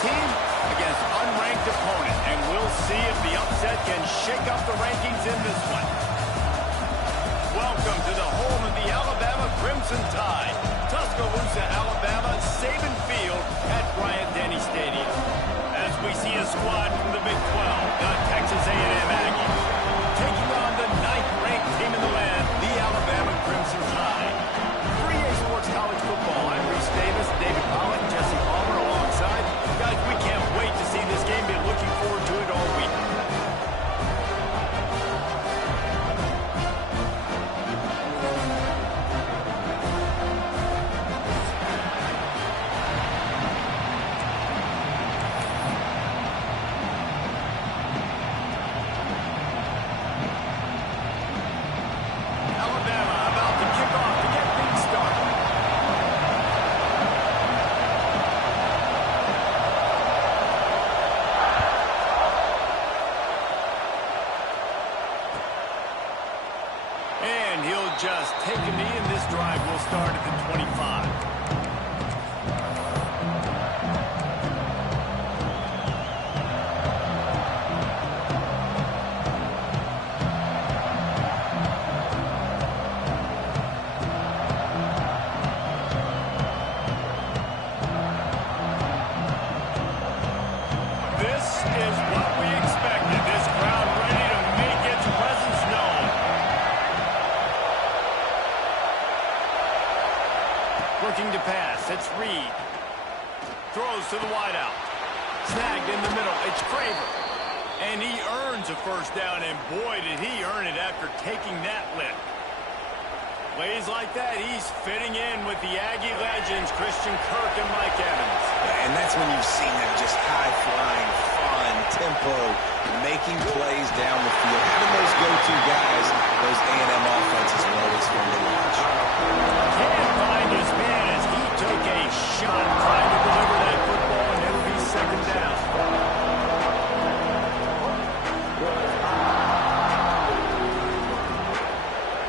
team against unranked opponent, and we'll see if the upset can shake up the rankings in this one. Welcome to the home of the Alabama Crimson Tide, Tuscaloosa, Alabama, Saban Field at Bryant-Denny Stadium. As we see a squad from the Big 12, the Texas A&M Aggies, taking on the 9th-ranked team in the land, the Alabama Crimson Tide. 3A Sports College Football. I'm Reese Davis, David Pollock, Jesse Palmer alongside. Guys, we can't wait to see this game. Been looking forward to it all week. And he'll just take a knee, and this drive will start at the 25. This is what we expected. This crowd ready to make its presence known. Looking to pass. It's Reed. Throws to the wideout. Snagged in the middle. It's Craver. And he earns a first down, and boy, did he earn it after taking that lift. Plays like that, he's fitting in with the Aggie legends, Christian Kirk and Mike Evans. And that's when you've seen them just high-flying, fun, tempo, making plays down the field. Having those go-to guys, those A&M offenses are always fun to watch. Can't find his man as he took a shot trying to deliver that football, and it'll be second down.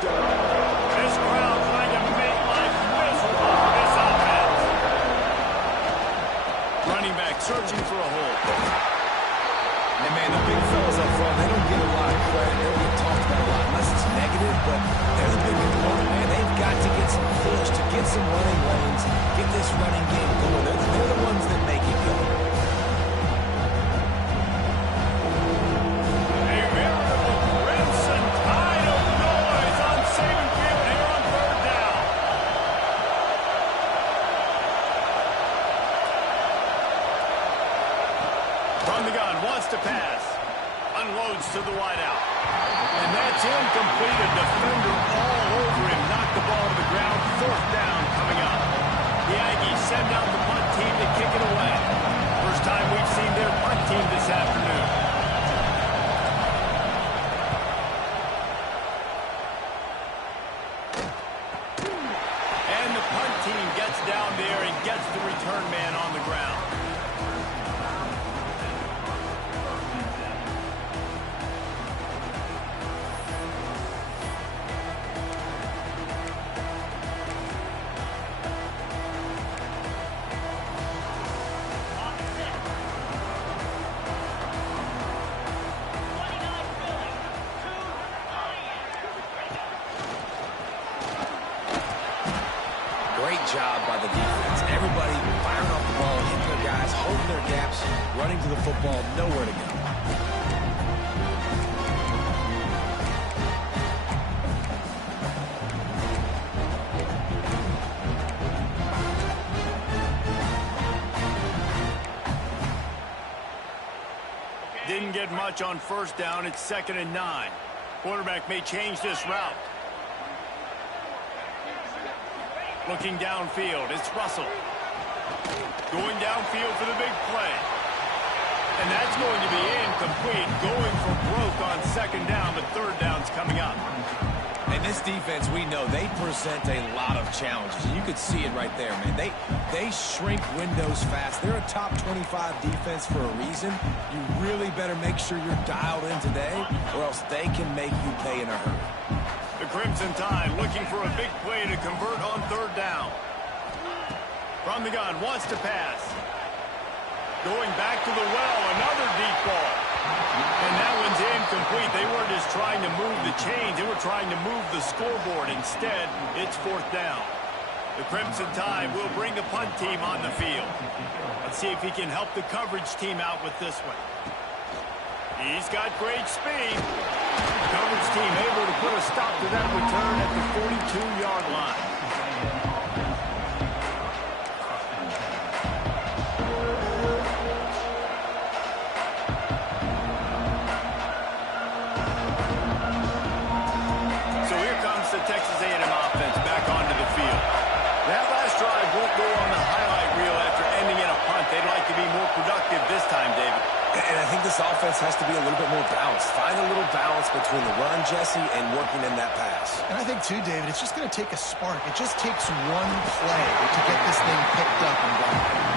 This crowd trying to make life miserable for this offense. Running back searching for a hole. And, man, the big fellas up front, they don't get a lot of credit. They don't get talked about a lot unless it's negative, but they're the big component, man. They've got to get some push, to get some running lanes, get this running game going. They're the ones that make it go. A veritable Crimson Tide of noise on Saban Field here on third down. From the gun, wants to pass. Unloads to the wideout. And that's incomplete. A defender all over him. Knocked the ball to the ground. Fourth down coming up. The Aggies send out the punt team to kick it away. First time we've seen their punt team this afternoon. And the punt team gets down there and gets the return man on the ground. Great job by the defense. Everybody firing off the ball, hitting their guys, holding their gaps, running to the football, nowhere to go. Didn't get much on first down. It's 2nd and 9. Quarterback may change this route. Looking downfield, it's Russell. Going downfield for the big play. And that's going to be incomplete. Going for broke on second down, but third down's coming up. And this defense, we know, they present a lot of challenges. You could see it right there, man. They shrink windows fast. They're a top 25 defense for a reason. You really better make sure you're dialed in today, or else they can make you pay in a hurry. The Crimson Tide looking for a big play to convert on third down. From the gun, wants to pass. Going back to the well, another deep ball. And that one's incomplete. They weren't just trying to move the chains. They were trying to move the scoreboard. Instead, it's 4th down. The Crimson Tide will bring the punt team on the field. Let's see if he can help the coverage team out with this one. He's got great speed. The coverage team able to put a stop to that return at the 42-yard line. So here comes the Texas A&M offense back onto the field. That last drive won't go on the highlight reel after ending in a punt. They'd like to be more productive this time, David. And I think this offense has to be a little bit more balanced. Find a little balance between the run, Jesse, and working in that pass. And I think, too, David, it's just going to take a spark. It just takes one play to get this thing picked up and going.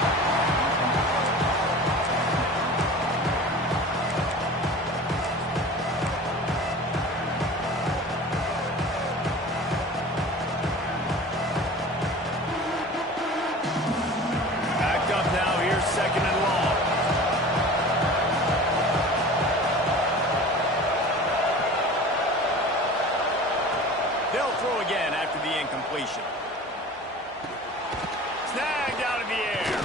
Second and long. They'll throw again after the incompletion. Snagged out of the air.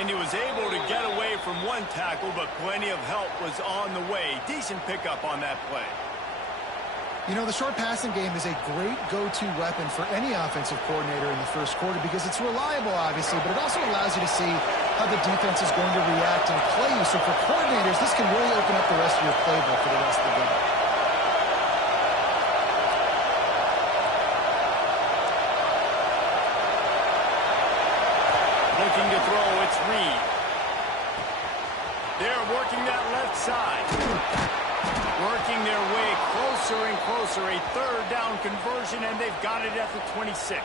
And he was able to get away from one tackle, but plenty of help was on the way. Decent pickup on that play. You know, the short passing game is a great go-to weapon for any offensive coordinator in the first quarter because it's reliable, obviously, but it also allows you to see how the defense is going to react and play you. So for coordinators, this can really open up the rest of your playbook for the rest of the game. Looking to throw, it's Reed. They're working that left side. Working their way closer and closer. A 3rd down conversion, and they've got it at the 26.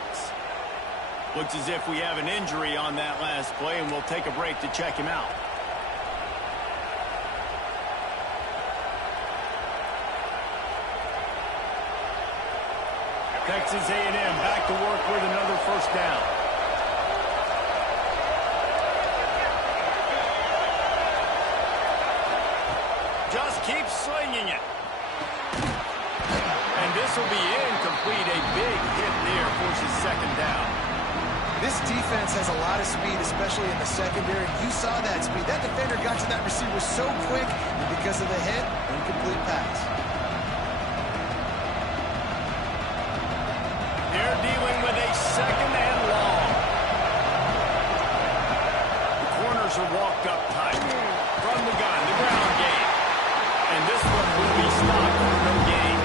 Looks as if we have an injury on that last play, and we'll take a break to check him out. Texas A&M back to work with another 1st down. Just keep slinging it. And this will be incomplete. A big hit there forces 2nd down. This defense has a lot of speed, especially in the secondary. You saw that speed. That defender got to that receiver so quick, and because of the hit, incomplete pass. They're dealing with a 2nd and long. The corners are walked up tight. From the gun, the ground game. And this one will be stopped for no gain.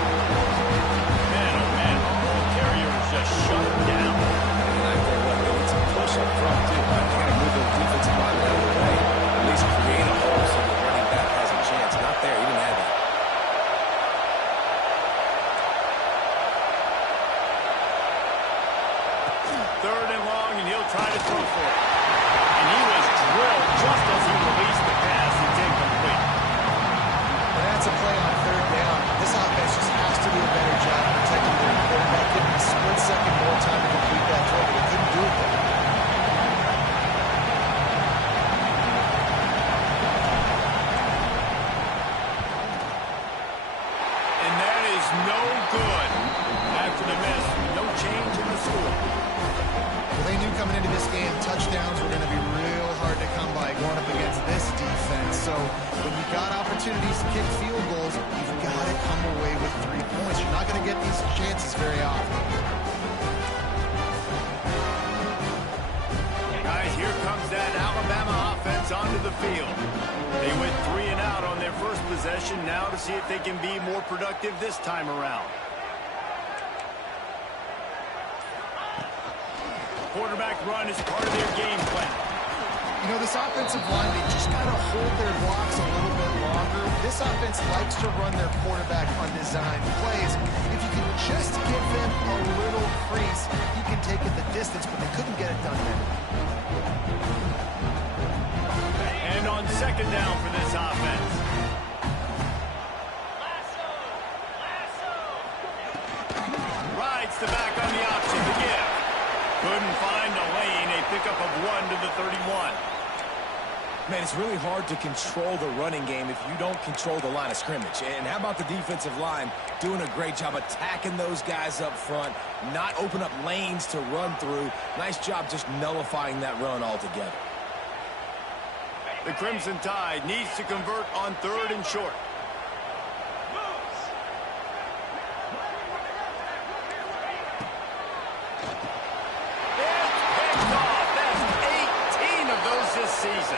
Man, oh man, the ball carrier is just shut him down. And I tell you what, they need some push up front, too. They got to move the defensive line out of the way. At least create a hole so the running back has a chance. Not there. He didn't have it. Third and long, and he'll try to throw for it. And he was drilled just as he released the pass. It's incomplete. That's a play on 3rd down. This offense just has to do a better job protecting their quarterback. Give him a split second more time to complete that throw, but he couldn't do it there. And that is no good. After the miss, no change in the score. Well, they knew coming into this game touchdowns were going to be real hard to come by going up against this defense. So when you got opportunities to kick field goals, you've got to come away with 3 points. You're not going to get these chances very often. Guys, here comes that Alabama offense onto the field. They went 3 and out on their first possession. Now to see if they can be more productive this time around. Quarterback run is part of their game plan. You know, this offensive line, they just got to hold their blocks a little bit longer. This offense likes to run their quarterback on design plays. If you can just give them a little crease, he can take it the distance, but they couldn't get it done there. And on 2nd down for this offense. Rides the back on the option to give. Couldn't find a lane. A pickup of 1 to the 31. Man, it's really hard to control the running game if you don't control the line of scrimmage. And how about the defensive line doing a great job attacking those guys up front, not open up lanes to run through. Nice job just nullifying that run altogether. The Crimson Tide needs to convert on 3rd and short. This season.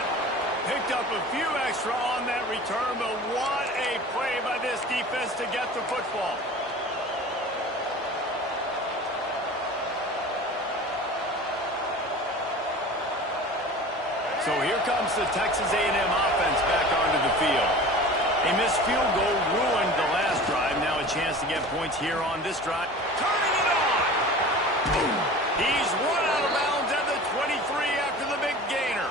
Picked up a few extra on that return, but what a play by this defense to get the football. So here comes the Texas A&M offense back onto the field. A missed field goal ruined the last drive. Now a chance to get points here on this drive. Turning it on! He's run out of bounds at the 23 after the big gainer.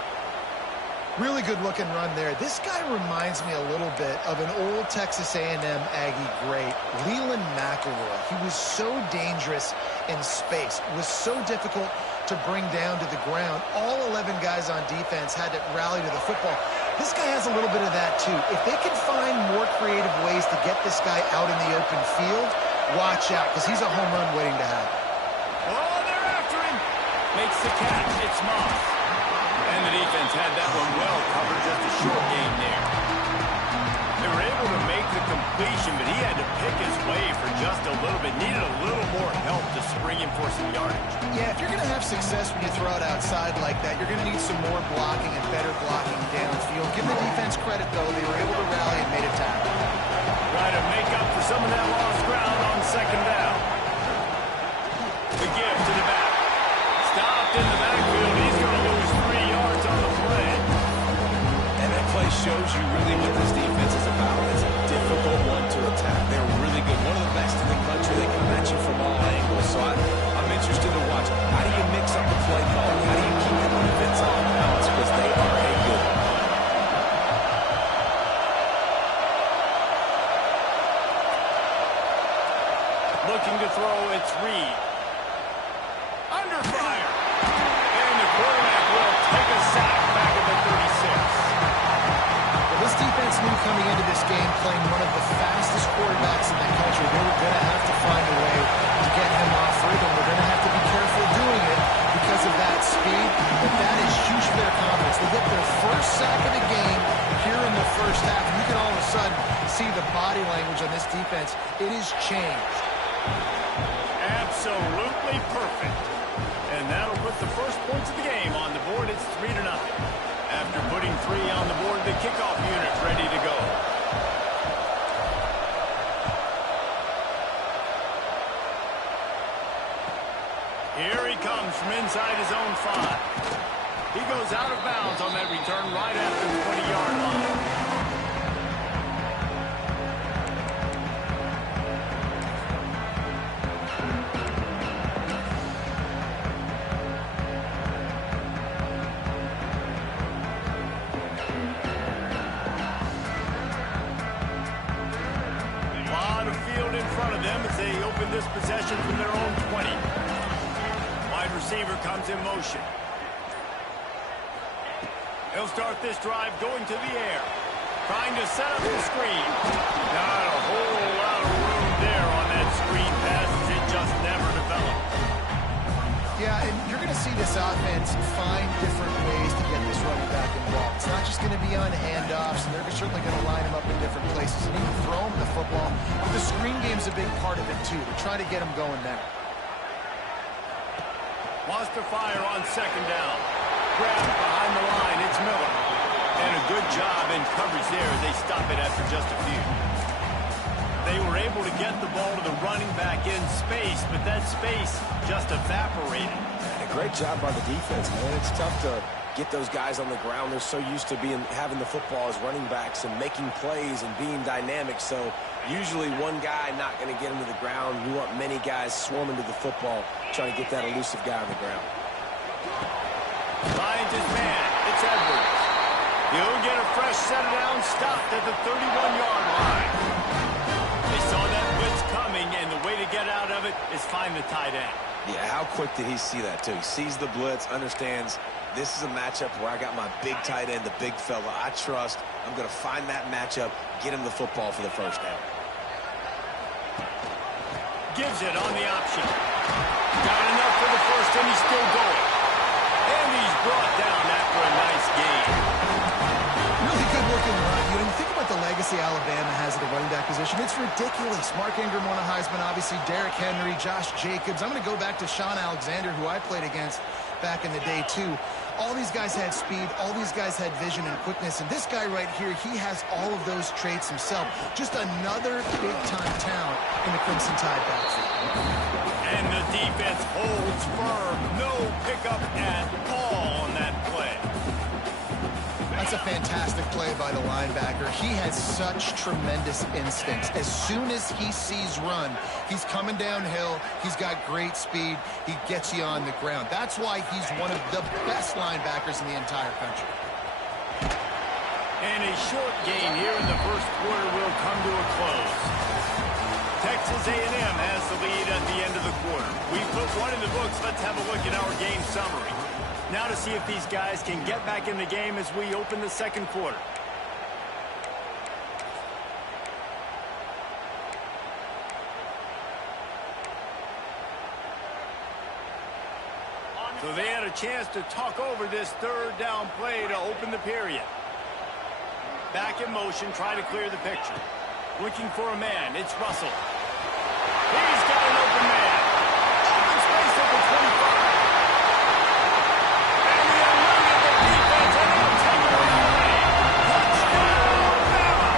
Really good looking run there. This guy reminds me a little bit of an old Texas A&M Aggie great, Leland McElroy. He was so dangerous in space, was so difficult to bring down to the ground. All 11 guys on defense had to rally to the football. This guy has a little bit of that too. If they can find more creative ways to get this guy out in the open field, watch out, because he's a home run waiting to happen. Oh, they're after him. Makes the catch. It's Moss. And the defense had that one well covered, just a short gain there. They were able to make the completion, but he had to pick his way for just a little bit. Needed a little more help to spring him for some yardage. Yeah, if you're going to have success when you throw it outside like that, you're going to need some more blocking and better blocking downfield. Give the defense credit, though. They were able to rally and made a tackle. Try to make up for some of that lost ground on 2nd down. The give to the back. Stopped in the backfield. He's going to lose 3 yards on the play. And that play shows you really what this defense is about. It's a difficult one to attack. They're really good. One of the best in the country. They come at you from all angles. So I'm interested to watch. How do you mix up the play calling? How do you keep the defense off balance? Because they are a good. Looking to throw, it's Reed. Under fire. And the quarterback will take a sack back at the 36. Well, this defense knew coming into this game, playing one of the fastest quarterbacks in the country, they were going to have to find a way to get him off rhythm. They're going to have to be careful doing it because of that speed, but that is huge for their confidence. They get their first sack of the game here in the first half, and you can all of a sudden see the body language on this defense. It has changed. Absolutely perfect. And that'll put the first points of the game on the board. It's 3-0. After putting 3 on the board, the kickoff unit's ready to go. Here he comes from inside his own 5. He goes out of bounds on that return right after the 20-yard line. This possession from their own 20. Wide receiver comes in motion. He'll start this drive going to the air. Trying to set up the screen. Not a whole lot of room there on that screen pass as it just never developed. Yeah, and you're going to see this offense find different ways to get this running back involved. It's not just going to be on handoffs, and they're certainly going to line him up in different places and even throw him the football. But the screen game's a big part of it, too. They're trying to get him going there. Wants to fire on 2nd down. Grabbed behind the line. It's Miller. And a good job in coverage there as they stop it after just a few. They were able to get the ball to the running back in space, but that space just evaporated. And a great job by the defense, man. It's tough to get those guys on the ground. They're so used to having the football as running backs and making plays and being dynamic. So usually one guy not going to get him to the ground. You want many guys swarming to the football, trying to get that elusive guy on the ground. Finds his man. It's Edwards. He'll get a fresh set down, stopped at the 31-yard line. They saw that blitz coming, and the way to get out of it is find the tight end. Yeah, how quick did he see that, too? He sees the blitz, understands this is a matchup where I got my big tight end, the big fella I trust. I'm going to find that matchup, get him the football for the first down. Gives it on the option. Got enough for the first, and he's still going. And he's brought down after a nice gain. Really good looking run. You think about the legacy Alabama has at the running back position. It's ridiculous. Mark Ingram won a Heisman, obviously. Derrick Henry, Josh Jacobs. I'm going to go back to Sean Alexander, who I played against back in the day, too. All these guys had speed. All these guys had vision and quickness. And this guy right here, he has all of those traits himself. Just another big-time talent in the Crimson Tide backfield. And the defense holds firm. No pickup at all on that play. That's a fantastic play by the linebacker. He has such tremendous instincts. As soon as he sees run, he's coming downhill. He's got great speed. He gets you on the ground. That's why he's one of the best linebackers in the entire country. And a short game here in the first quarter will come to a close. Texas A&M has the lead at the end of the quarter. We put one in the books. Let's have a look at our game summary. Now to see if these guys can get back in the game as we open the second quarter. So they had a chance to talk over this third down play to open the period. Back in motion, try to clear the picture. Looking for a man. It's Russell. He's got an open man. Open space at the 25. And the unloaded the defense, and they'll take it away. Touchdown, Bama!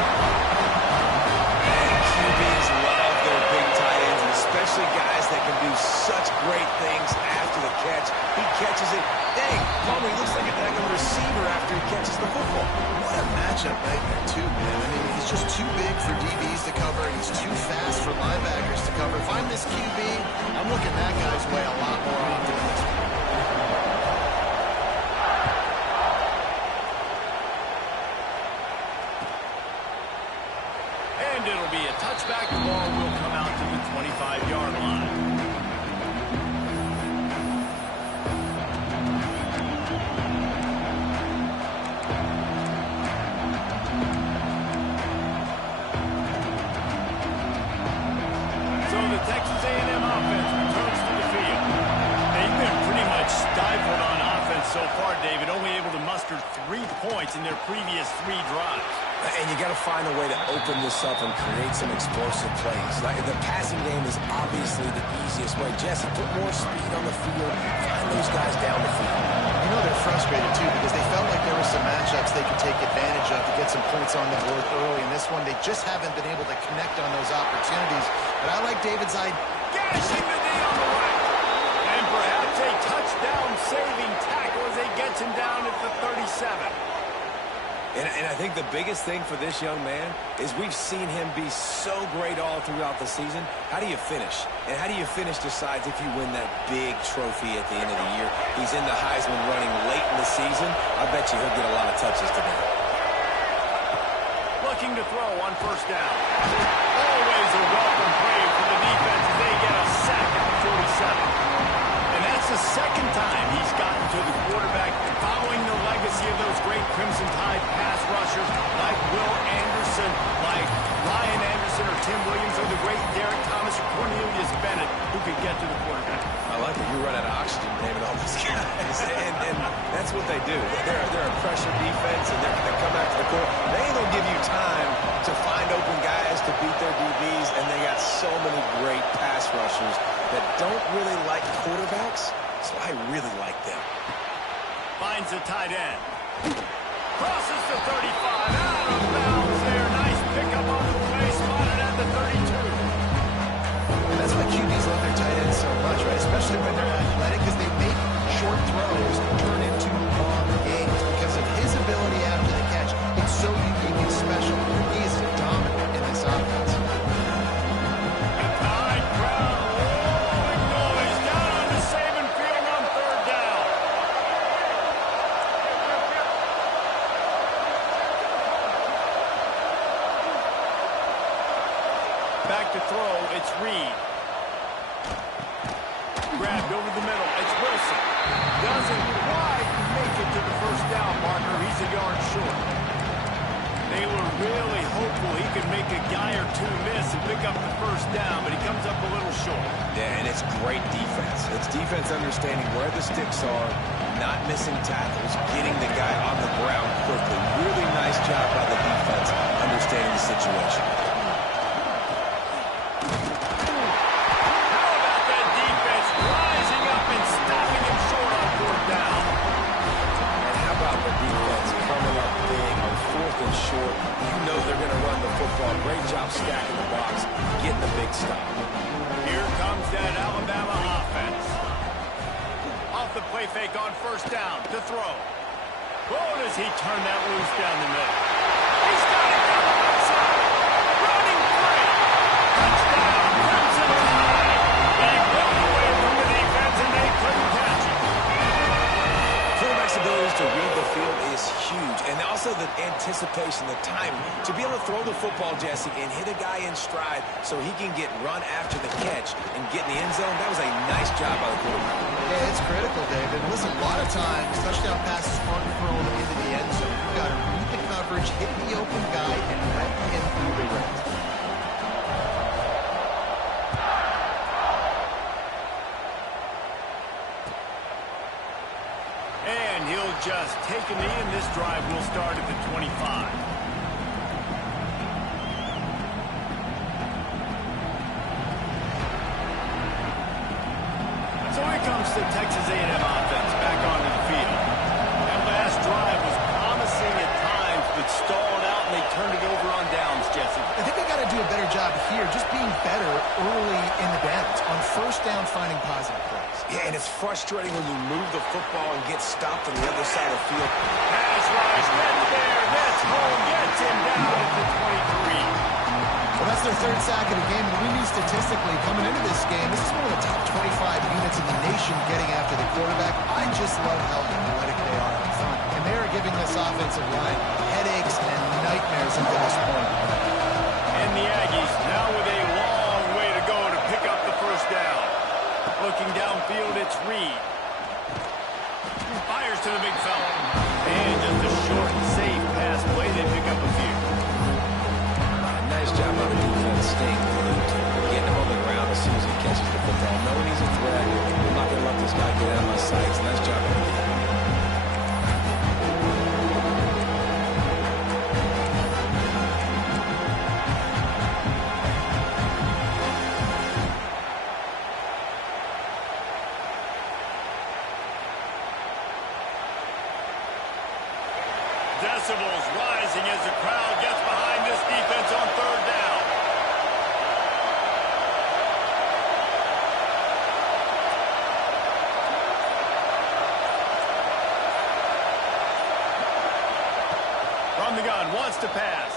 And QBs love their big tight ends, and especially guys that can do such great things after the catch. He catches it. Dang, Palmer, he looks like a dang receiver after he catches the football. What a matchup nightmare, too, man. I mean, he's just too big for DBs to cover, and he's too fast for linebackers to cover. If I'm this QB, I'm looking that guy's way a lot more often than this one. And it'll be a touchback. The ball will come out to the 25-yard line. So the Texas A&M offense returns to the field. They've been pretty much stifled on offense so far, David, only able to muster 3 points in their previous 3 drives. And you got to find a way to open this up and create some explosive plays. Like the passing game is obviously the easiest way. Jesse, put more speed on the field. Find those guys down the field. You know they're frustrated, too, because they felt like there were some matchups they could take advantage of to get some points on the board early. In this one, they just haven't been able to connect on those opportunities. But I like David's idea. Gashing the knee on the right. And perhaps a touchdown-saving tackle as he gets him down at the 37. And I think the biggest thing for this young man is we've seen him be so great all throughout the season. How do you finish? And how do you finish decides if you win that big trophy at the end of the year. He's in the Heisman running late in the season. I bet you he'll get a lot of touches today. Looking to throw on first down. Always a welcome play for the defense as they get a sack at the 47. And that's the second time he's gotten to the quarterback following the legacy of those great Crimson Tide pass rushers like Will Anderson, like Ryan Anderson or Tim Williams, or the great Derek Thomas or Cornelius Bennett who could get to the quarterback. I like that you run out of oxygen naming all these guys. and that's what they do. They're a pressure defense, and they come out to the court. They ain't going to give you time to find open guys to beat their DBs, and they got so many great pass rushers that don't really like quarterbacks, so I really like them. Finds the tight end. Crosses the 35. Out of bounds there. Nice pickup on the way. Spotted at the 32. And that's why QBs love their tight ends so much, right? Especially when they're athletic, because they make short throws turn into long gains because of his ability after the catch. It's so unique and special. He is dominant in this offense. Tide crowd rolling noise down on the Saban field on third down. Back to throw, it's Reed. grabbed over the middle. It's Wilson. Doesn't quite make it to the first down marker. He's a yard short. They were really hopeful he could make a guy or two miss and pick up the first down, but he comes up a little short. Yeah, and it's great defense. It's defense understanding where the sticks are, not missing tackles, getting the guy on the ground quickly. Really nice job by the defense understanding the situation. How about that defense rising up and stopping him short on fourth down? And how about the defense coming up big on fourth and short? You know they're going to run the football. Great job stacking the box, getting the big stop. Here comes that Alabama offense. Off the play fake on first down to throw. Oh, does he turn that loose down the middle? He's got it down the right side. Running free. Touchdown, Crimson Tide. He broke away from the defense and they couldn't catch him. Quarterback's ability to read the field is huge, and also the anticipation, the timing, to be able to throw the football, Jesse, and hit a guy in stride so he can get run after the catch and get in the end zone. That was a nice job by the quarterback. Yeah, it's critical, David. Listen, a lot of times, touchdown passes aren't thrown into the end zone. You've got to read the coverage, hit the open guy, and let him through the rest. And he'll just take a knee, and this drive will start at the 25. So here comes the Texas A&M offense back onto the field. That last drive was promising at times, but stalled out, and they turned it over on downs, Jesse. I think they got to do a better job here, just being better early in the downs, on first down finding positive plays. Yeah, and it's frustrating when you move the football and get stopped on the other side of the field. Pass rush, gets there, gets home, gets him down at the 23. Well, that's their third sack of the game, and we knew statistically coming into this game, this is one of the top 25 units in the nation getting after the quarterback. I just love how athletic they are up front, and they are giving this offensive line headaches and nightmares up to this point. And the Aggies now with a long way to go to pick up the first down. Looking downfield, it's Reed. Fires to the big fella. And just a short and safe pass play, they pick up a few. Nice job by the defense staying glued, getting him on the ground as soon as he catches the football. Knowing he's a threat, I'm not going to let this guy get out of my sights. Nice job by the defense. Decibels rising as the crowd gets behind this defense on third down. From the gun, wants to pass.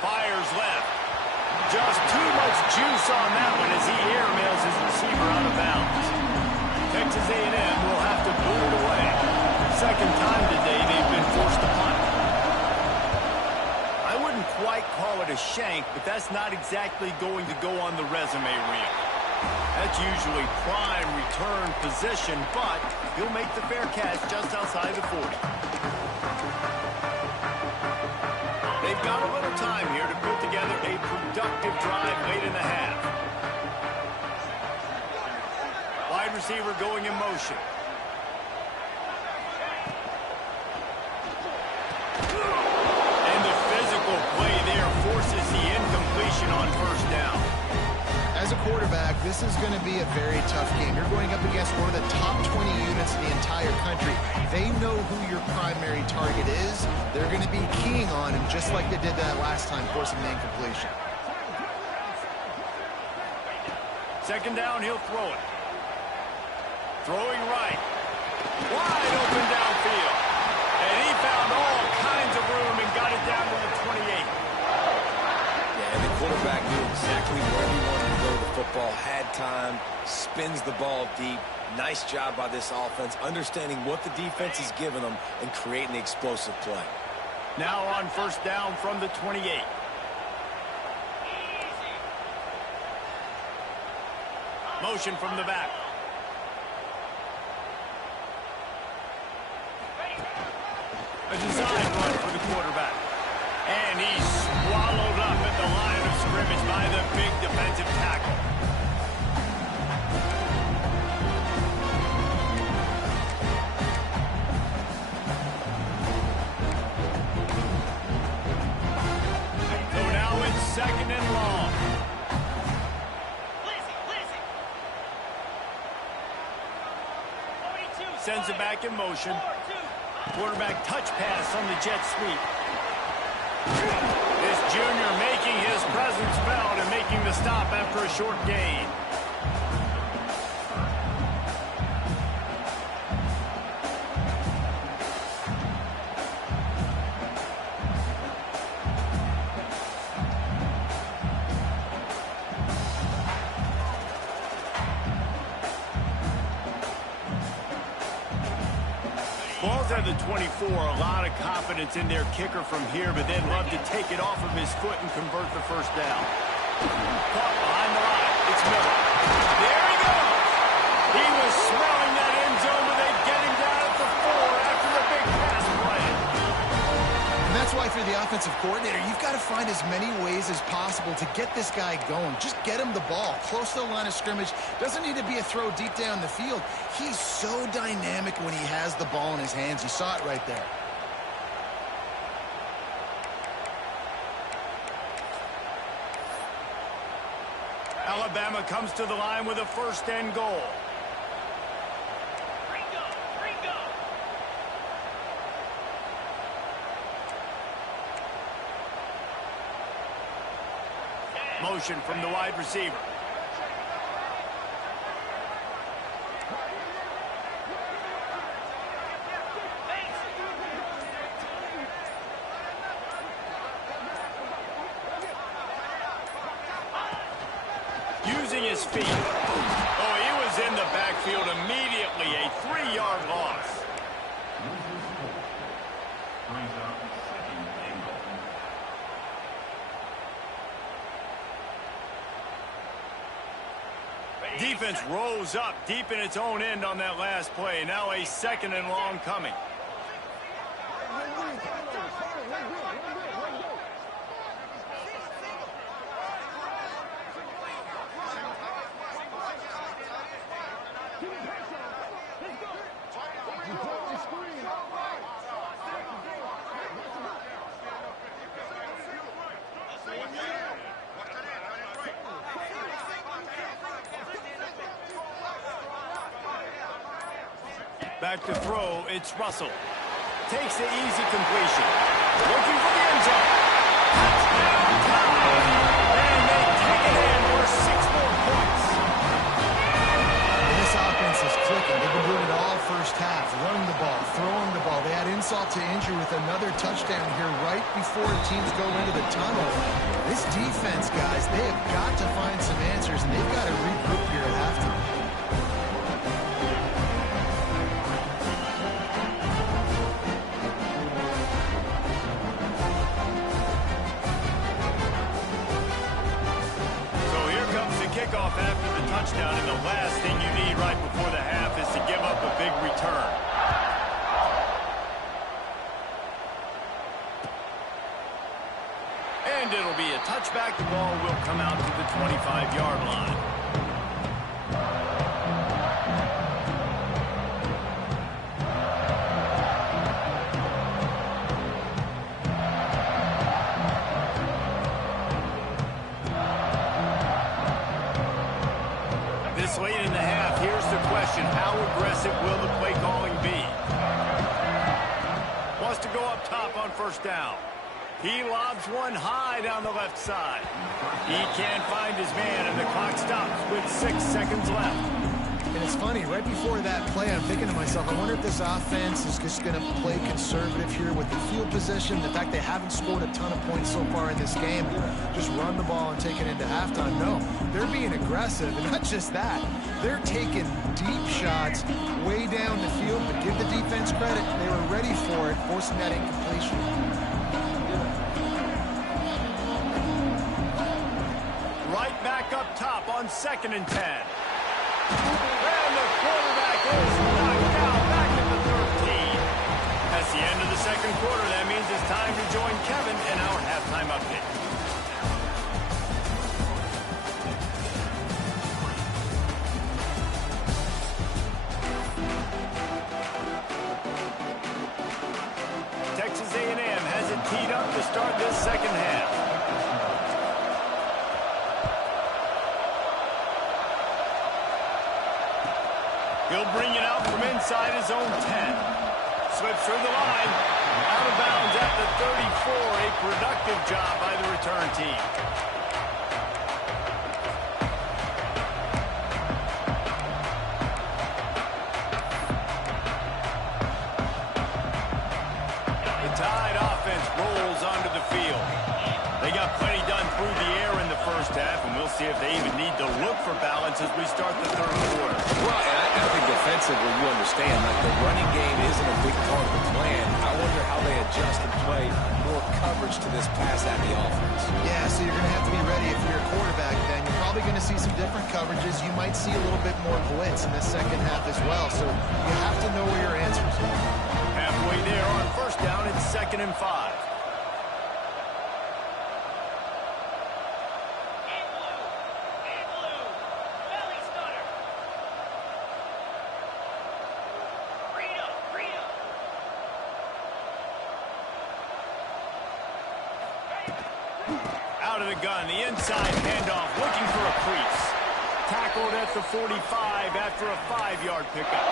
Fires left. Just too much juice on that one as he airmails his receiver out of bounds. Texas A&M will have to boot it away. Second time today they've been forced to punt. I wouldn't quite call it a shank, but that's not exactly going to go on the resume reel. That's usually prime return position, but he'll make the fair catch just outside the 40. They've got a little time here to put together a productive drive late in the half. Wide receiver going in motion. And the physical play there forces the incompletion on first down. As a quarterback, this is going to be a very tough game. You're going up against one of the top 20 units in the entire country. They know who your primary target is. They're going to be keying on him just like they did that last time, forcing the incompletion. Second down, he'll throw it. Throwing right. Wide open downfield. And he found all kinds of room and got it down to the 28. Yeah, and the quarterback knew exactly where he wanted to go with the football, had time, spins the ball deep. Nice job by this offense, understanding what the defense is giving them and creating the explosive play. Now on first down from the 28. Motion from the back. A design run for the quarterback. And he's swallowed up at the line of scrimmage by the big defensive tackle. So now it's second and long. Sends it back in motion. Quarterback touch pass on the jet sweep. This junior making his presence felt and making the stop after a short gain. Ball's at the 24, a lot of confidence in their kicker from here, but they'd love to take it off of his foot and convert the first down. Caught behind the line. It's Miller. There he goes. He was smelling that end zone, but they get him down at the 4 after the big pass play. And that's why for the offensive coordinator, you've got to find as many ways as possible to get this guy going. Just get him the ball close to the line of scrimmage. Doesn't need to be a throw deep down the field. He's so dynamic when he has the ball in his hands. You saw it right there. Alabama comes to the line with a first and goal. Motion from the wide receiver. Using his feet. Oh, he was in the backfield immediately. A 3-yard loss. Defense rose up deep in its own end on that last play. Now a second and long coming. Back to throw, it's Russell. Takes the easy completion. Looking for the end zone. Touchdown time! And they take it in for 6 more points. This offense is clicking. They've been doing it all first half. Running the ball, throwing the ball. They had insult to injury with another touchdown here right before teams go into the tunnel. This defense, guys, they have got to find some answers, and they've got to regroup here at halftime. Kickoff after the touchdown, and the last thing you need right before the half is to give up a big return. And it'll be a touchback. The ball will come out to the 25-yard line. Late in the half, here's the question. How aggressive will the play calling be? Wants to go up top on first down. He lobs one high down the left side. He can't find his man, and the clock stops with 6 seconds left. And it's funny, right before that play, I'm thinking to myself, I wonder if this offense is just going to play conservative here with the field position, the fact they haven't scored a ton of points so far in this game, just run the ball and take it into halftime. No, they're being aggressive, and not just that. They're taking deep shots way down the field, but give the defense credit. They were ready for it, forcing that incompletion. Right back up top on 2nd and 10. And the quarterback is knocked out back at the 13. As the the end of the second quarter. That means it's time to join Kevin in our halftime update. Texas A&M has it teed up to start this second half. He'll bring it out from inside his own 10. Slips through the line. Out of bounds at the 34. A productive job by the return team. The Tide offense rolls onto the field. They got plenty done through the air in the first half, and we'll see if they even need to look for balance as we start the third quarter. Well, and I think defensively, you understand, like the running game isn't a big part of the plan. I wonder how they adjust and play more coverage to this pass at the offense. Yeah, so you're going to have to be ready if you're a quarterback then. You're probably going to see some different coverages. You might see a little bit more blitz in the second half as well. So you have to know where your answers are. Halfway there on first down, it's 2nd and 5. Out of the gun, the inside handoff, looking for a crease. Tackled at the 45 after a 5-yard pickup.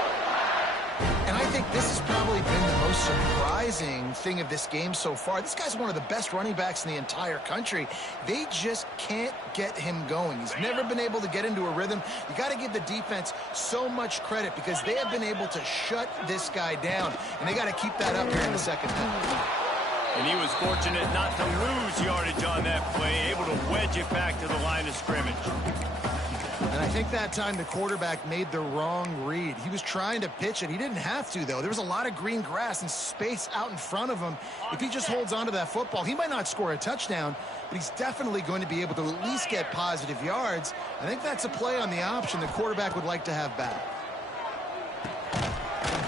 And I think this has probably been the most surprising thing of this game so far. This guy's one of the best running backs in the entire country. They just can't get him going. He's never been able to get into a rhythm. You got to give the defense so much credit because they have been able to shut this guy down, and they got to keep that up here in the second half. And he was fortunate not to lose yardage on that play, able to wedge it back to the line of scrimmage. And I think that time the quarterback made the wrong read. He was trying to pitch it. He didn't have to, though. There was a lot of green grass and space out in front of him. If he just holds on to that football, he might not score a touchdown, but he's definitely going to be able to at least get positive yards. I think that's a play on the option the quarterback would like to have back.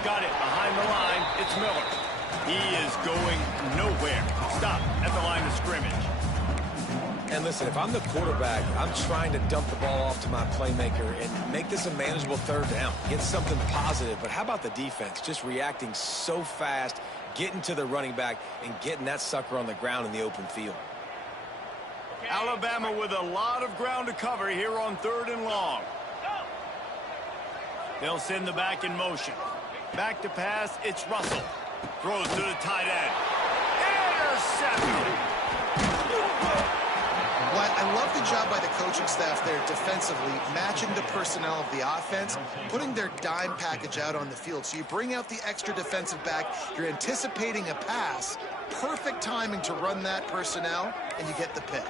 Got it behind the line. It's Miller. He is going nowhere. Stop at the line of scrimmage. And listen, if I'm the quarterback, I'm trying to dump the ball off to my playmaker and make this a manageable third down. Get something positive. But how about the defense? Just reacting so fast, getting to the running back, and getting that sucker on the ground in the open field. Alabama with a lot of ground to cover here on 3rd and long. They'll send the back in motion. Back to pass, it's Russell. Throws to the tight end. Intercepted. Well, I love the job by the coaching staff there defensively, matching the personnel of the offense, putting their dime package out on the field. So you bring out the extra defensive back, you're anticipating a pass, perfect timing to run that personnel, and you get the pick.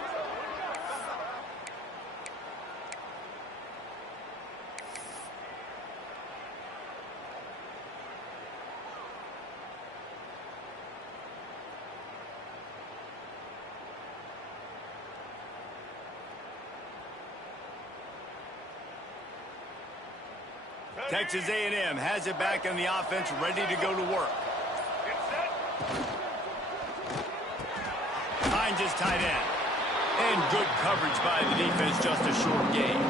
Texas A&M has it back on the offense, ready to go to work. Finds his tight end. And good coverage by the defense, just a short gain.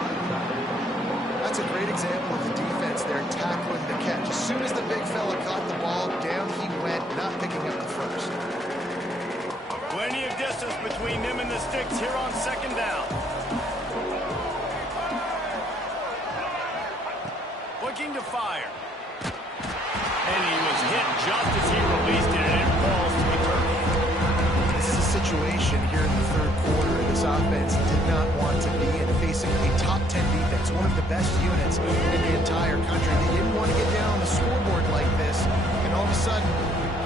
That's a great example of the defense there tackling the catch. As soon as the big fella caught the ball, down he went, not picking up the first. Plenty of distance between them and the sticks here on 2nd down. Looking to fire. And he was hit just as he released it, and it falls to the turf. This is a situation here in the 3rd quarter. This offense did not want to be in, facing a top 10 defense, one of the best units in the entire country. They didn't want to get down on the scoreboard like this, and all of a sudden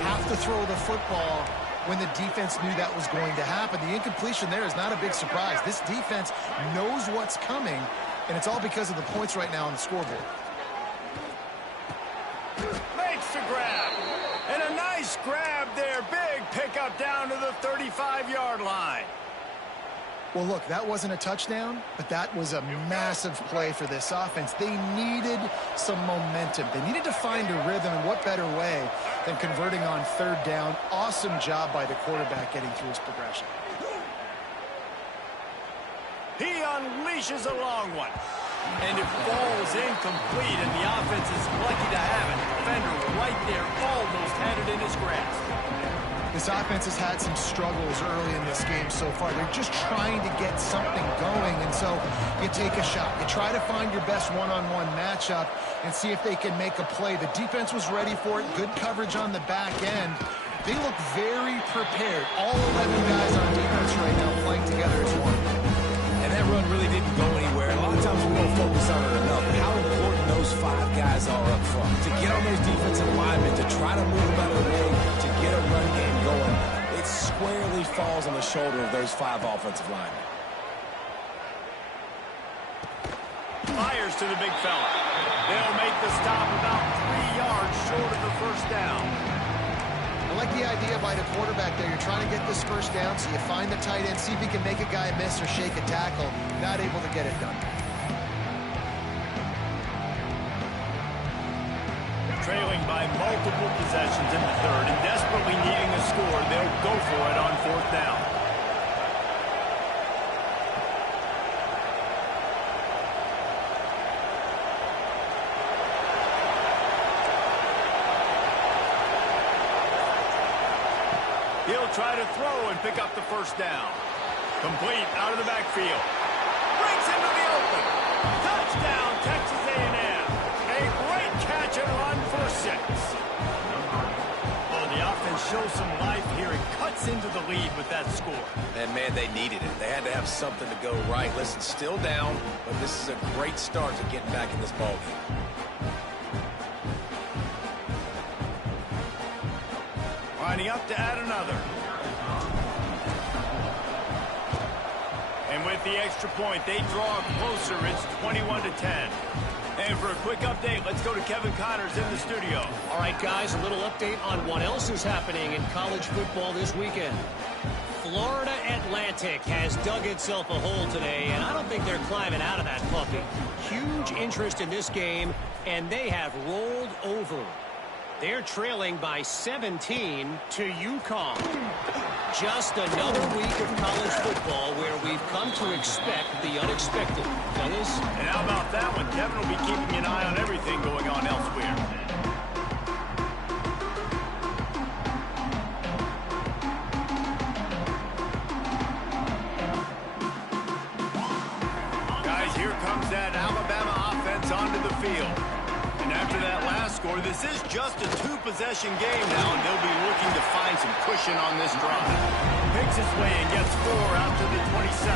have to throw the football when the defense knew that was going to happen. The incompletion there is not a big surprise. This defense knows what's coming, and it's all because of the points right now on the scoreboard. Makes the grab. And a nice grab there. Big pickup down to the 35-yard line. Well, look, that wasn't a touchdown, but that was a massive play for this offense. They needed some momentum. They needed to find a rhythm, and what better way than converting on third down. Awesome job by the quarterback getting through his progression. He unleashes a long one. And it falls incomplete, and the offense is lucky to have it. Defender right there almost had it in his grasp. This offense has had some struggles early in this game so far. They're just trying to get something going, and so you take a shot. You try to find your best one-on-one matchup and see if they can make a play. The defense was ready for it. Good coverage on the back end. They look very prepared. All 11 guys on defense right now playing together as one. And that run really didn't go anywhere. A lot of times we don't focus on it enough. How important those 5 guys are up front. To get on those defensive linemen, to try to move them out of the way, to get a run game going, it squarely falls on the shoulder of those 5 offensive linemen. Fires to the big fella. They'll make the stop about 3 yards short of the first down. I like the idea by the quarterback there. You're trying to get this first down, so you find the tight end, see if he can make a guy miss or shake a tackle. Not able to get it done. Trailing by multiple possessions in the third and desperately needing a score, they'll go for it on fourth down. He'll try to throw and pick up the first down. Complete out of the backfield. Breaks into the open. Touchdown, Texas A&M. A great catch and run for 6. Well, the offense shows some life here and cuts into the lead with that score. And, man, they needed it. They had to have something to go right. Listen, still down, but this is a great start to getting back in this ballgame. Lining up to add another. And with the extra point, they draw closer. It's 21-10. And for a quick update, let's go to Kevin Connors in the studio. All right, guys, a little update on what else is happening in college football this weekend. Florida Atlantic has dug itself a hole today, and I don't think they're climbing out of that puppy. Huge interest in this game, and they have rolled over. They're trailing by 17 to UConn. Just another week of college football where we've come to expect the unexpected. Fellas? And how about that one? Kevin will be keeping an eye on everything going on elsewhere. Guys, here comes that Alabama offense onto the field. And after that last score, this is just a 2-possession game now, and they'll be looking to find some cushion on this drive. Picks his way and gets 4 out to the 27.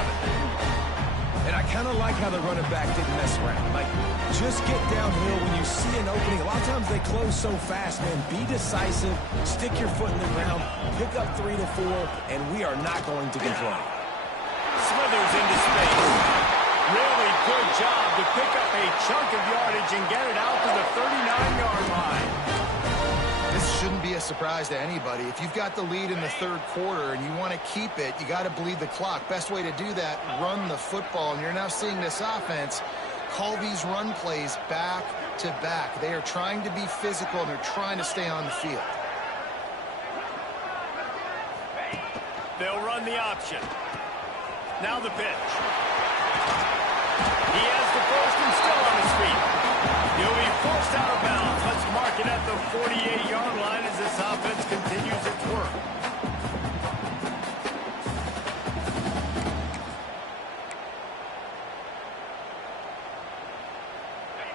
And I kind of like how the running back didn't mess around. Like, just get downhill when you see an opening. A lot of times they close so fast, man. Be decisive, stick your foot in the ground, pick up 3 to 4, and we are not going to complain. Slithers into space. Really good job to pick up a chunk of yardage and get it out to the 39-yard line. This shouldn't be a surprise to anybody. If you've got the lead in the third quarter and you want to keep it, you got to bleed the clock. Best way to do that, run the football. And you're now seeing this offense call these run plays back to back. They are trying to be physical, and they're trying to stay on the field. They'll run the option. Now the pitch. He has the first and still on his feet. He'll be forced out of bounds. Let's mark it at the 48-yard line as this offense continues its work.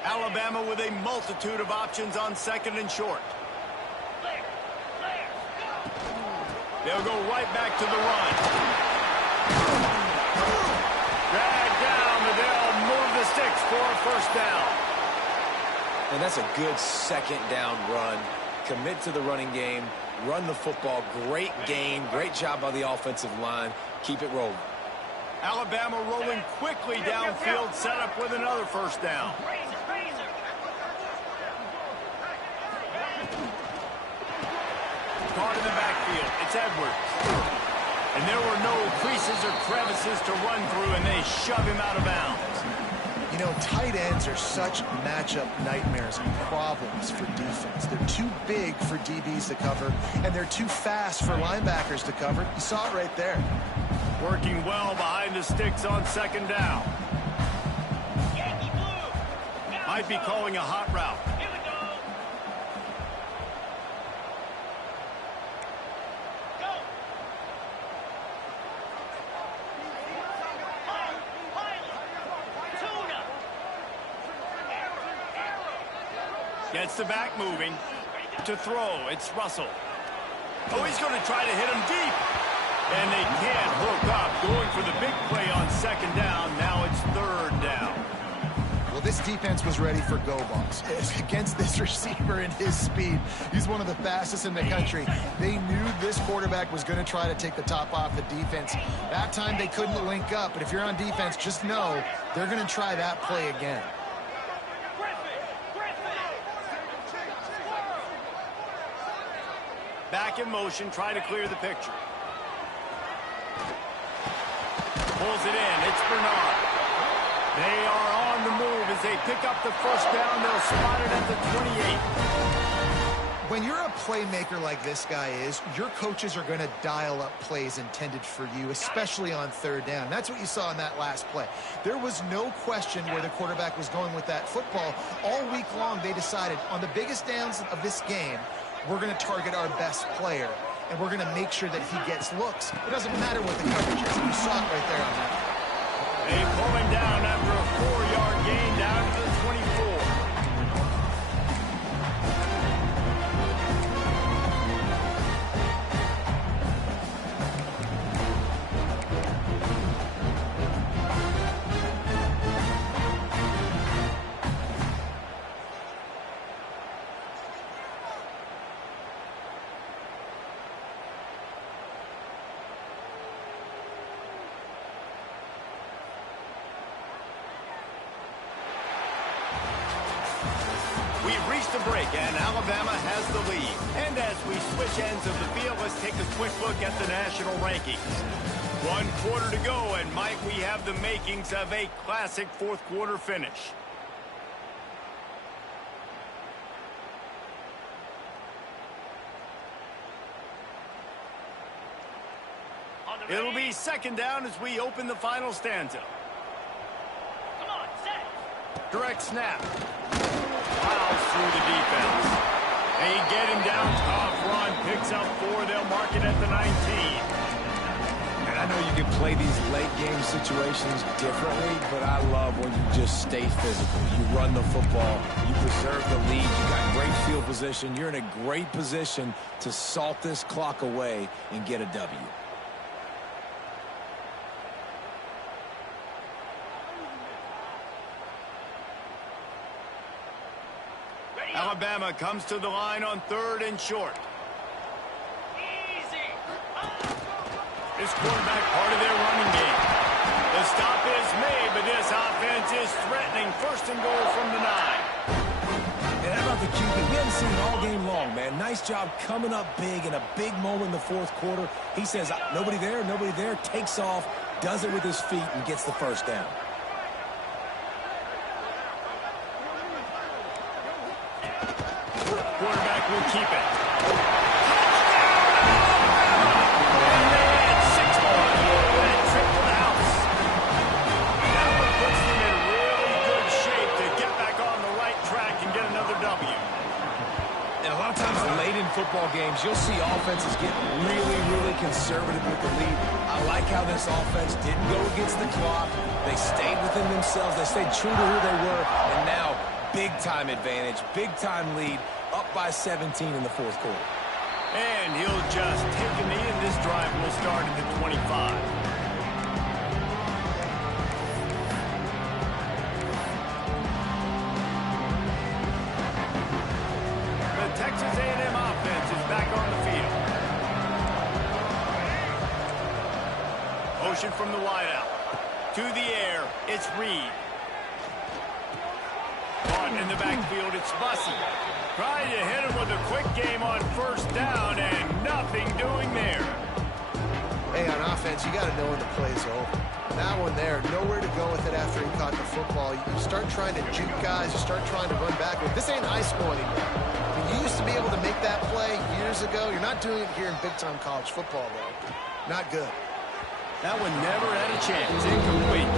Alabama with a multitude of options on second and short. They'll go right back to the run. Drag down, but they'll move the sticks for a first down. And that's a good second down run. Commit to the running game, run the football. Great gain, great job by the offensive line. Keep it rolling. Alabama rolling quickly downfield, set up with another first down. Caught in the backfield, it's Edwards. And there were no creases or crevices to run through, and they shove him out of bounds. You know, tight ends are such matchup nightmares and problems for defense. They're too big for DBs to cover, and they're too fast for linebackers to cover. You saw it right there. Working well behind the sticks on second down. Might be calling a hot route. Gets the back moving. To throw, it's Russell. Oh, he's going to try to hit him deep. And they can't hook up. Going for the big play on second down. Now it's third down. Well, this defense was ready for go balls. Against this receiver and his speed, he's one of the fastest in the country. They knew this quarterback was going to try to take the top off the defense. That time they couldn't link up, but if you're on defense, just know they're going to try that play again. Back in motion, trying to clear the picture. Pulls it in. It's Bernard. They are on the move as they pick up the first down. They'll spot it at the 28. When you're a playmaker like this guy is, your coaches are going to dial up plays intended for you, especially on third down. That's what you saw in that last play. There was no question where the quarterback was going with that football. All week long, they decided on the biggest downs of this game, we're going to target our best player, and we're going to make sure that he gets looks. It doesn't matter what the coverage is. You saw it right there on that. They pull him down after a 4-yard gain down to the 24. We've reached a break, and Alabama has the lead. And as we switch ends of the field, let's take a quick look at the national rankings. 1 quarter to go, and Mike, we have the makings of a classic fourth quarter finish. It'll be second down as we open the final stanza. Come on, set. Direct snap. Fouls through the defense. They get him down. Tough run. Picks up 4. They'll mark it at the 19. And I know you can play these late game situations differently, but I love when you just stay physical. You run the football. You preserve the lead. You got great field position. You're in a great position to salt this clock away and get a W. Alabama comes to the line on 3rd and short. Easy. This quarterback part of their running game. The stop is made, but this offense is threatening. 1st and goal from the 9. And how about the QB? We haven't seen it all game long, man. Nice job coming up big in a big moment in the 4th quarter. He says, nobody there, takes off, does it with his feet, and gets the first down. Quarterback will keep it. And they add 6 more. That trip to the house. That one puts them in really good shape to get back on the right track and get another W. And a lot of times late in football games, you'll see offenses get really, really conservative with the lead. I like how this offense didn't go against the clock. They stayed within themselves. They stayed true to who they were. And now, big-time advantage, big-time lead, up by 17 in the 4th quarter. And he'll just take a knee, and this drive will start at the 25. The Texas A&M offense is back on the field. Motion from the wideout. To the air, it's Reed. Caught in the backfield, it's Bussey. Trying to hit him with a quick game on 1st down, and nothing doing there. Hey, on offense, you got to know when the play's over. That one there, nowhere to go with it after he caught the football. You start trying to juke guys. You start trying to run backward. This ain't high school anymore. I mean, you used to be able to make that play years ago. You're not doing it here in big-time college football, though. Not good. That one never had a chance. Incomplete.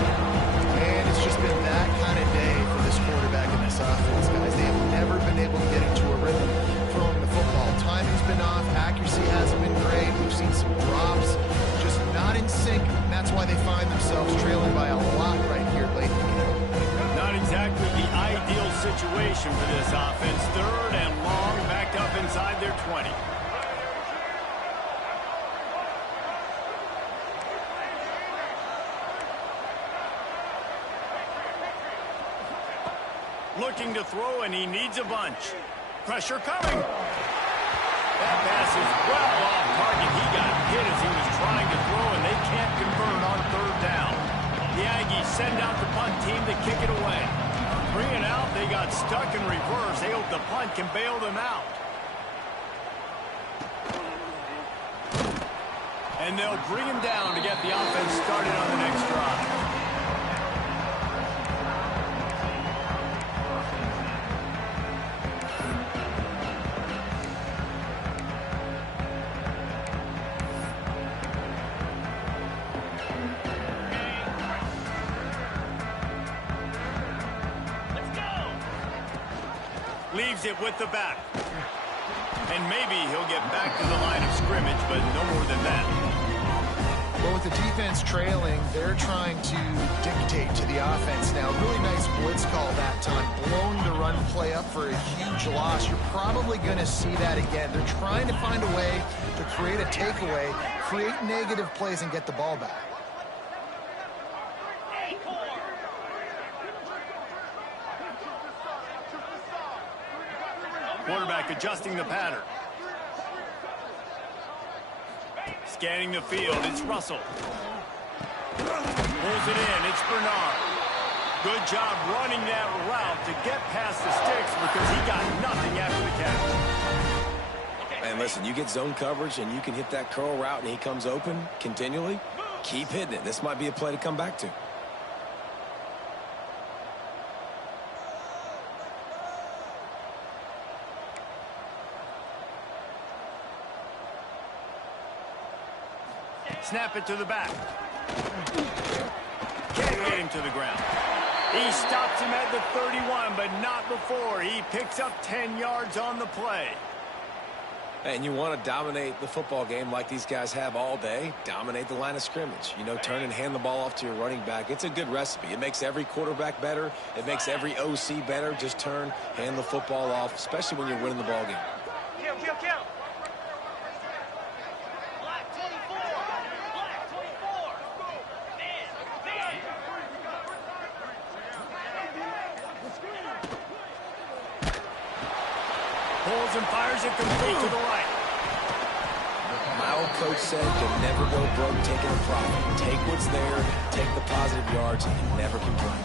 And it's just been that kind of day for this quarterback in this offense, guys. They have never been able to get into a rhythm throwing the football. Timing's been off. Accuracy hasn't been great. We've seen some drops. Just not in sync. And that's why they find themselves trailing by a lot right here late in the game. Not exactly the ideal situation for this offense. Third and long, backed up inside their 20. Looking to throw, and he needs a bunch. Pressure coming. That pass is well off target. He got hit as he was trying to throw, and they can't convert on third down. The Aggies send out the punt team to kick it away. 3 and out, they got stuck in reverse. They hope the punt can bail them out. And they'll bring him down to get the offense started on the next drive. Leaves it with the back. And maybe he'll get back to the line of scrimmage, but no more than that. Well, with the defense trailing, they're trying to dictate to the offense now. Really nice blitz call that time, blowing the run play up for a huge loss. You're probably going to see that again. They're trying to find a way to create a takeaway, create negative plays, and get the ball back. Quarterback adjusting the pattern. Scanning the field, it's Russell. Pulls it in, it's Bernard. Good job running that route to get past the sticks because he got nothing after the catch. Man, listen, you get zone coverage and you can hit that curl route and he comes open continually. Keep hitting it. This might be a play to come back to. Snap it to the back. Can't get him to the ground. He stops him at the 31, but not before. He picks up 10 yards on the play. And you want to dominate the football game like these guys have all day. Dominate the line of scrimmage. You know, turn and hand the ball off to your running back. It's a good recipe. It makes every quarterback better. It makes every OC better. Just turn, hand the football off, especially when you're winning the ball game. Kill, kill, kill. Black 24. Black 24. Man, man. Pulls and fires it complete to the right. My old coach said you'll never go broke taking a profit. Take what's there, take the positive yards, and never complain.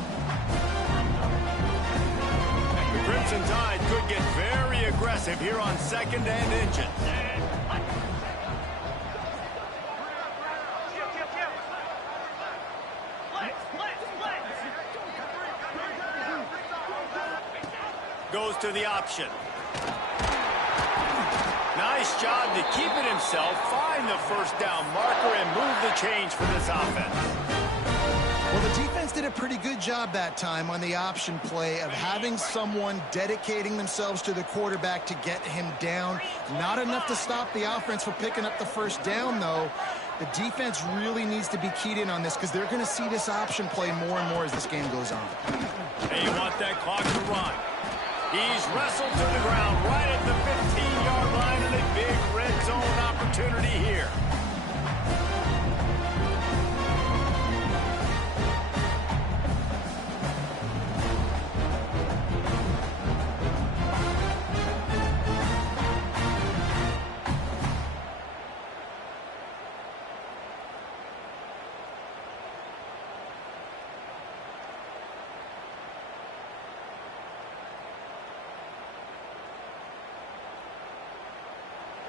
The Crimson Tide could get very aggressive here on second and inches. Kill, kill, kill. Blitz, blitz, blitz. Goes to the option. Nice job to keep it himself, find the first down marker, and move the change for this offense. Well, the defense did a pretty good job that time on the option play of having someone dedicating themselves to the quarterback to get him down. Not enough to stop the offense from picking up the first down, though. The defense really needs to be keyed in on this because they're going to see this option play more and more as this game goes on. They want that clock to run. He's wrestled to the ground right at the 15-yard line, and a big red zone opportunity here.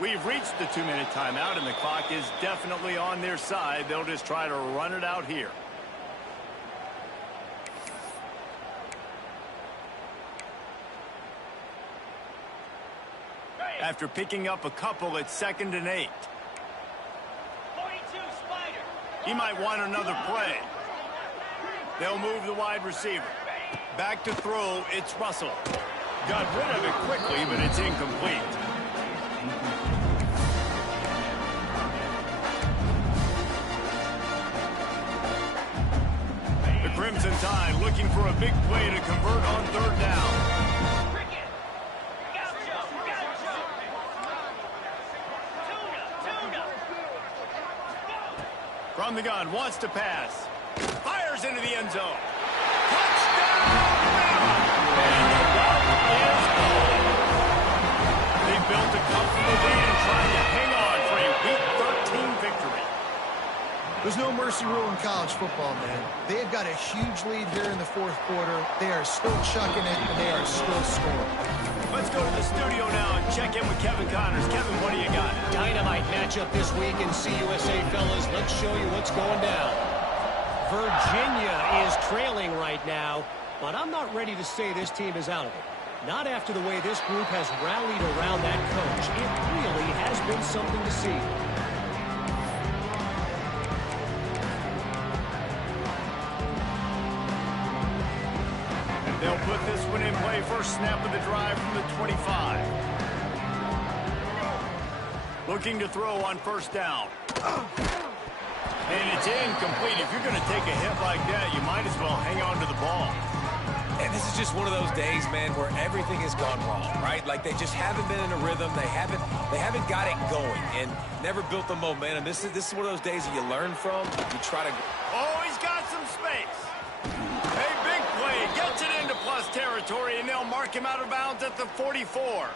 We've reached the 2-minute timeout, and the clock is definitely on their side. They'll just try to run it out here. After picking up a couple, it's 2nd and 8. 42 Spider. He might want another play. They'll move the wide receiver. Back to throw, it's Russell. Got rid of it quickly, but it's incomplete. The Crimson Tide looking for a big play to convert on 3rd down. Cricket. Gaucho. Gaucho. Tuna. From the gun, wants to pass. Fires into the end zone. Touchdown! And the route is gone. They built a comfortable lead and trying to hang on for a Week 13 victory. There's no mercy rule in college football, man. They've got a huge lead here in the 4th quarter. They are still chucking it, and they are still scoring. Let's go to the studio now and check in with Kevin Connors. Kevin, what do you got? Dynamite matchup this week in CUSA, fellas. Let's show you what's going down. Virginia is trailing right now, but I'm not ready to say this team is out of it. Not after the way this group has rallied around that coach. It really has been something to see. They'll put this one in play. First snap of the drive from the 25. Looking to throw on 1st down. And it's incomplete. If you're going to take a hit like that, you might as well hang on to the ball. And this is just one of those days, man, where everything has gone wrong, right? Like they just haven't been in a rhythm. They haven't got it going and never built the momentum. This is one of those days that you learn from. You try to. Oh, he's got some space. A big play. Gets it into plus territory, and they'll mark him out of bounds at the 44.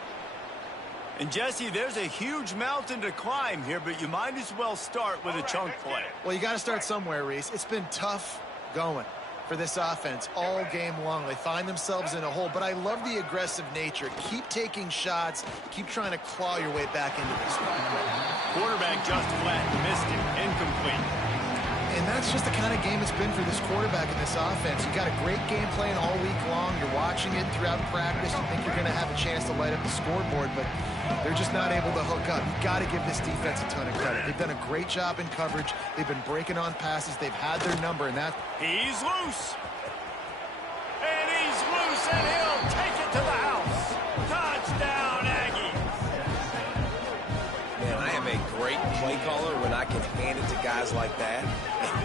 And, Jesse, there's a huge mountain to climb here, but you might as well start with a chunk play. Well, you got to start somewhere, Reese. It's been tough going for this offense all game long. They find themselves in a hole, but I love the aggressive nature. Keep taking shots. Keep trying to claw your way back into this one. Quarterback just flat, missed it, incomplete. And that's just the kind of game it's been for this quarterback in this offense. You got a great game plan all week long. You're watching it throughout practice. You think you're going to have a chance to light up the scoreboard, but they're just not able to hook up. You got to give this defense a ton of credit. They've done a great job in coverage. They've been breaking on passes. They've had their number, and that. He's loose. And he's loose, and he'll take it to the house. Touchdown, Aggies. Man, I am a great play caller when I can hand it to guys like that.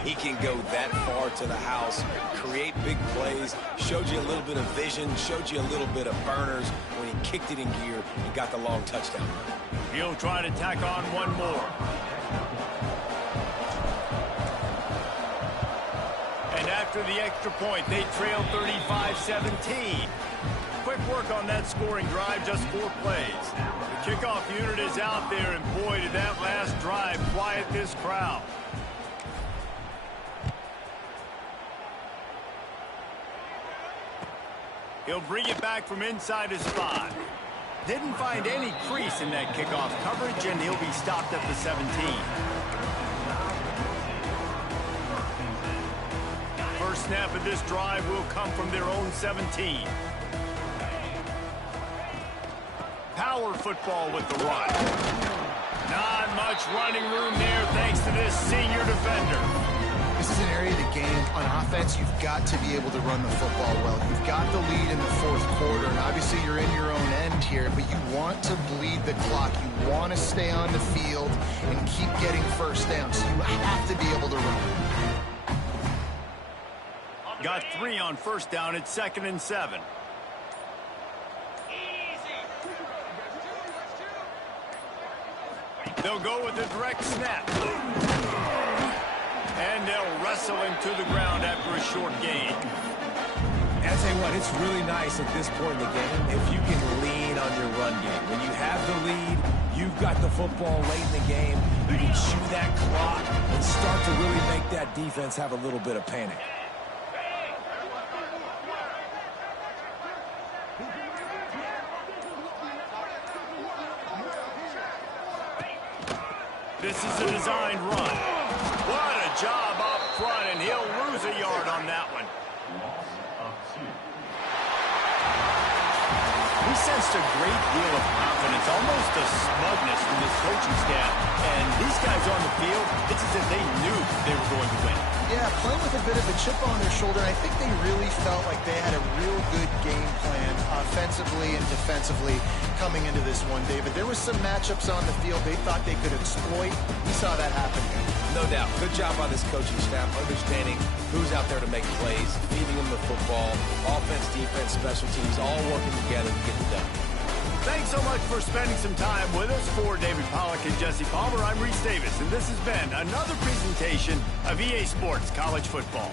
He can go that far to the house, create big plays, showed you a little bit of vision, showed you a little bit of burners when he kicked it in gear and got the long touchdown. He'll try to tack on one more. And after the extra point, they trail 35-17. Quick work on that scoring drive, just 4 plays. The kickoff unit is out there, and boy, did that last drive quiet this crowd. He'll bring it back from inside his spot. Didn't find any crease in that kickoff coverage, and he'll be stopped at the 17. First snap of this drive will come from their own 17. Power football with the run. Not much running room there thanks to this senior defender. This is an area of the game on offense you've got to be able to run the football well. You've got the lead in the 4th quarter, and obviously you're in your own end here, but you want to bleed the clock. You want to stay on the field and keep getting first down, so you have to be able to run. Got 3 on 1st down. It's 2nd and 7. They'll go with a direct snap. And they'll wrestle him to the ground after a short gain. And I tell you what, it's really nice at this point in the game if you can lean on your run game. When you have the lead, you've got the football late in the game, you can chew that clock and start to really make that defense have a little bit of panic. This is a designed run. What a job up front, and he'll lose a yard on that one. He sensed a great deal of confidence, almost a smugness from this coaching staff. And these guys on the field, it's as if they knew they were going to win. Yeah, playing with a bit of a chip on their shoulder. I think they really felt like they had a real good game plan offensively and defensively coming into this one, David. There were some matchups on the field they thought they could exploit. We saw that happen here. No doubt. Good job by this coaching staff, understanding who's out there to make plays, feeding them the football, offense, defense, special teams, all working together to get it done. Thanks so much for spending some time with us. For David Pollack and Jesse Palmer, I'm Reese Davis, and this has been another presentation of EA Sports College Football.